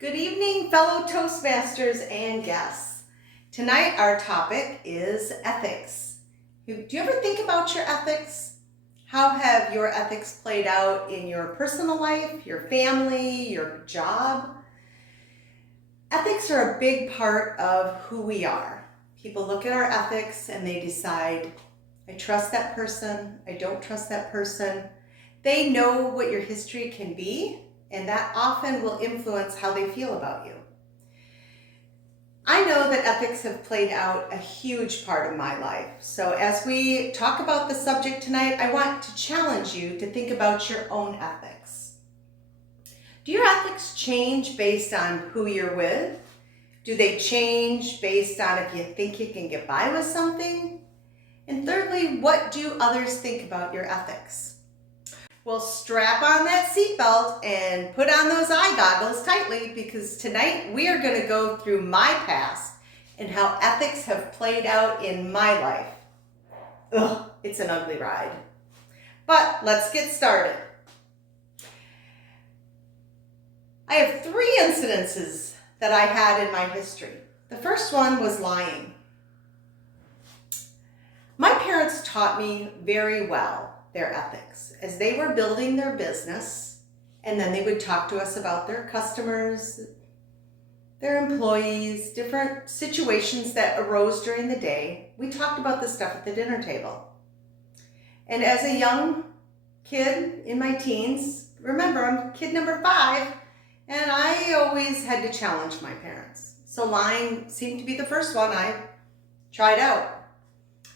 Good evening, fellow Toastmasters and guests. Tonight our topic is ethics. Do you ever think about your ethics? How have your ethics played out in your personal life, your family, your job? Ethics are a big part of who we are. People look at our ethics and they decide, I trust that person, I don't trust that person. They know what your history can be, and that often will influence how they feel about you. I know that ethics have played out a huge part of my life. So as we talk about the subject tonight, I want to challenge you to think about your own ethics. Do your ethics change based on who you're with? Do they change based on if you think you can get by with something? And thirdly, what do others think about your ethics? Well, strap on that seatbelt and put on those eye goggles tightly, because tonight we are going to go through my past and how ethics have played out in my life. Ugh, it's an ugly ride. But let's get started. I have 3 incidences that I had in my history. The first one was lying. My parents taught me very well their ethics as they were building their business, and then they would talk to us about their customers, their employees, different situations that arose during the day. We talked about this stuff at the dinner table. And as a young kid in my teens, remember I'm kid number 5, and I always had to challenge my parents. So lying seemed to be the first one I tried out.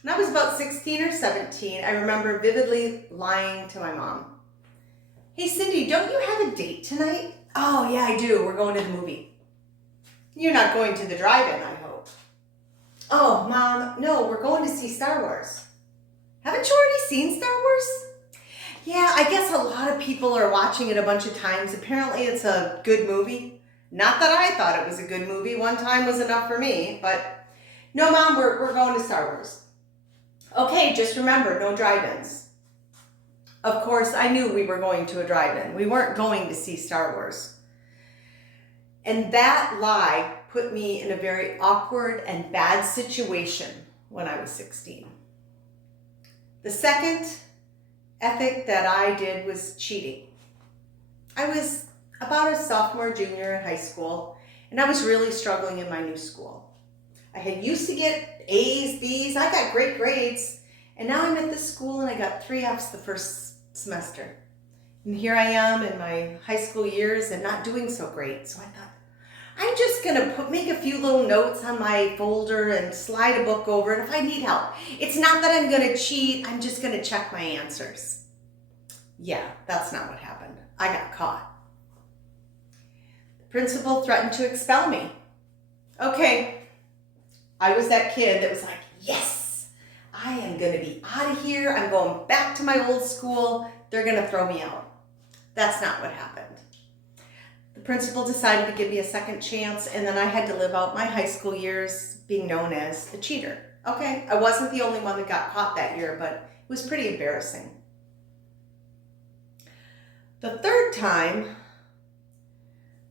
When I was about 16 or 17, I remember vividly lying to my mom. Hey, Cindy, don't you have a date tonight? Oh, yeah, I do. We're going to the movie. You're not going to the drive-in, I hope. Oh, Mom, no, we're going to see Star Wars. Haven't you already seen Star Wars? Yeah, I guess a lot of people are watching it a bunch of times. Apparently it's a good movie. Not that I thought it was a good movie. One time was enough for me, but no, Mom, we're going to Star Wars. Okay, just remember, no drive-ins. Of course, I knew we were going to a drive-in. We weren't going to see Star Wars. And that lie put me in a very awkward and bad situation when I was 16. The second ethic that I did was cheating. I was about a sophomore, junior in high school, and I was really struggling in my new school. I had used to get A's, B's, I got great grades, and now I'm at this school and I got 3 F's the first semester. And here I am in my high school years and not doing so great. So I thought, I'm just gonna make a few little notes on my folder and slide a book over, and if I need help. It's not that I'm gonna cheat, I'm just gonna check my answers. Yeah, that's not what happened. I got caught. The principal threatened to expel me. Okay. I was that kid that was like, yes, I am going to be out of here. I'm going back to my old school. They're going to throw me out. That's not what happened. The principal decided to give me a second chance, and then I had to live out my high school years being known as a cheater. Okay, I wasn't the only one that got caught that year, but it was pretty embarrassing. The third time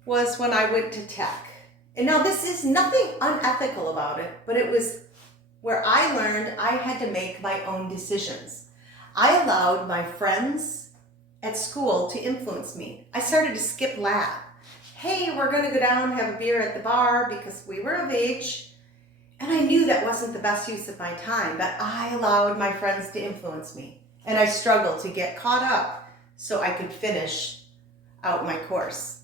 was when I went to tech. And now this is nothing unethical about it, but it was where I learned I had to make my own decisions. I allowed my friends at school to influence me. I started to skip lab. Hey, we're going to go down and have a beer at the bar because we were of age. And I knew that wasn't the best use of my time, but I allowed my friends to influence me. And I struggled to get caught up so I could finish out my course.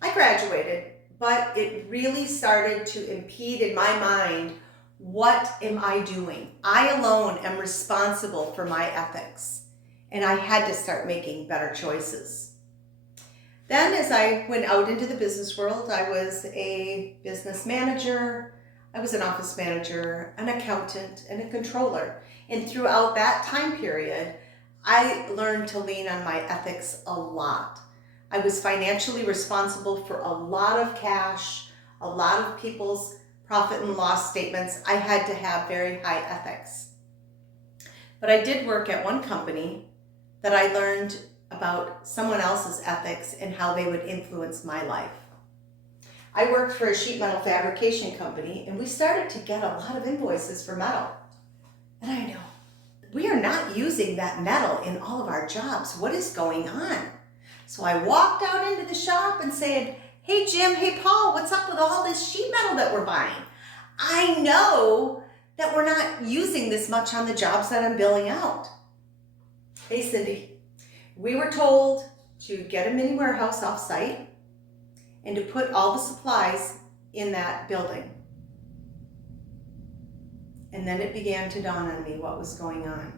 I graduated, but it really started to impede in my mind, what am I doing? I alone am responsible for my ethics, and I had to start making better choices. Then as I went out into the business world, I was a business manager, I was an office manager, an accountant, and a controller. And throughout that time period, I learned to lean on my ethics a lot. I was financially responsible for a lot of cash, a lot of people's profit and loss statements. I had to have very high ethics. But I did work at one company that I learned about someone else's ethics and how they would influence my life. I worked for a sheet metal fabrication company, and we started to get a lot of invoices for metal. And I know, we are not using that metal in all of our jobs. What is going on? So I walked out into the shop and said, hey Jim, hey Paul, what's up with all this sheet metal that we're buying? I know that we're not using this much on the jobs that I'm billing out. Hey Cindy, we were told to get a mini warehouse off-site and to put all the supplies in that building. And then it began to dawn on me what was going on.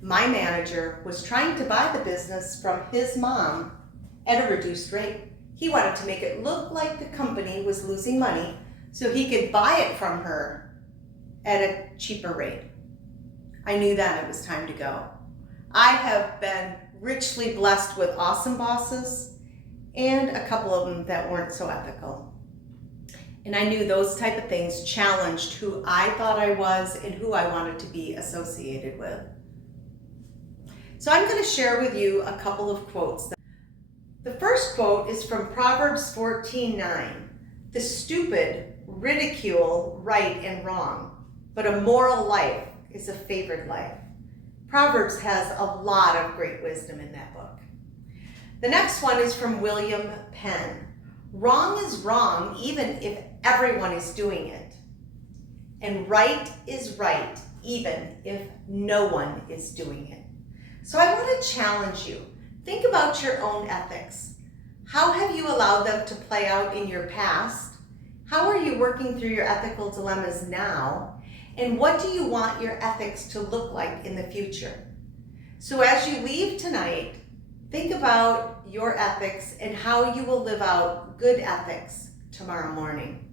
My manager was trying to buy the business from his mom at a reduced rate. He wanted to make it look like the company was losing money so he could buy it from her at a cheaper rate. I knew then it was time to go. I have been richly blessed with awesome bosses and a couple of them that weren't so ethical. And I knew those type of things challenged who I thought I was and who I wanted to be associated with. So I'm going to share with you a couple of quotes. The first quote is from Proverbs 14:9. The stupid ridicule right and wrong, but a moral life is a favored life. Proverbs has a lot of great wisdom in that book. The next one is from William Penn. Wrong is wrong even if everyone is doing it. And right is right even if no one is doing it. So I want to challenge you. Think about your own ethics. How have you allowed them to play out in your past? How are you working through your ethical dilemmas now? And what do you want your ethics to look like in the future? So as you leave tonight, think about your ethics and how you will live out good ethics tomorrow morning.